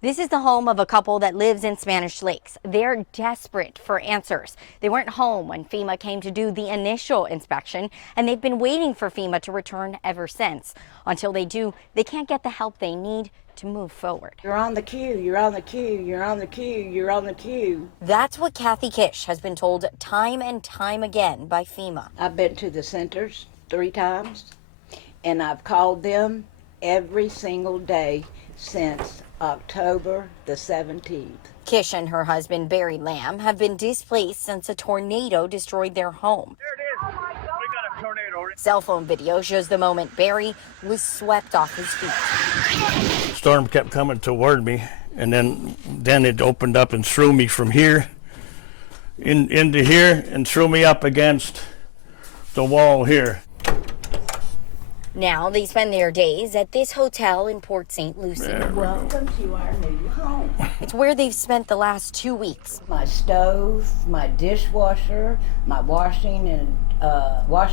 This is the home of a couple that lives in Spanish Lakes. They're desperate for answers. They weren't home when FEMA came to do the initial inspection, and they've been waiting for FEMA to return ever since. Until they do, they can't get the help they need to move forward. You're on the queue, you're on the queue, you're on the queue, you're on the queue. That's what Kathy Kish has been told time and time again by FEMA. I've been to the centers 3 times, and I've called them every single day since October the 17th. Kish and her husband, Barry Lamb, have been displaced since a tornado destroyed their home. There it is. We got a tornado. Cell phone video shows the moment Barry was swept off his feet. The storm kept coming toward me, and then it opened up and threw me from here into here and threw me up against the wall here. Now they spend their days at this hotel in Port St. Lucie. Welcome to our new home. It's where they've spent the last 2 weeks. My stove, my dishwasher, my wash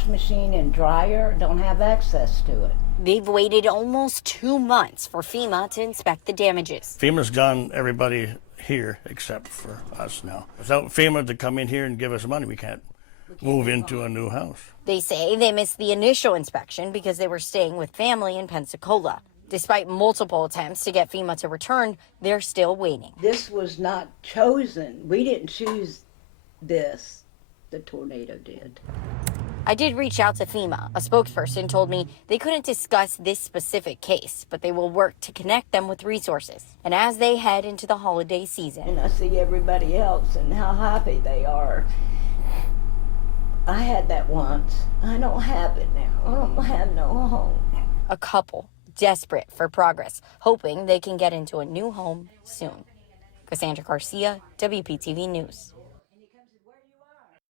machine and dryer don't have access to it. They've waited almost 2 months for FEMA to inspect the damages. FEMA's done everybody here except for us now. Without FEMA to come in here and give us money, we can't move into a new house. They say they missed the initial inspection because they were staying with family in Pensacola. Despite multiple attempts to get FEMA to return, they're still waiting. This was not chosen. We didn't choose this. The tornado did. I did reach out to FEMA. A spokesperson told me they couldn't discuss this specific case, but they will work to connect them with resources. And as they head into the holiday season, And I see everybody else and how happy they are. I had that once. I don't have it now. I don't have no home. a couple desperate for progress, hoping they can get into a new home soon. Cassandra Garcia, WPTV News.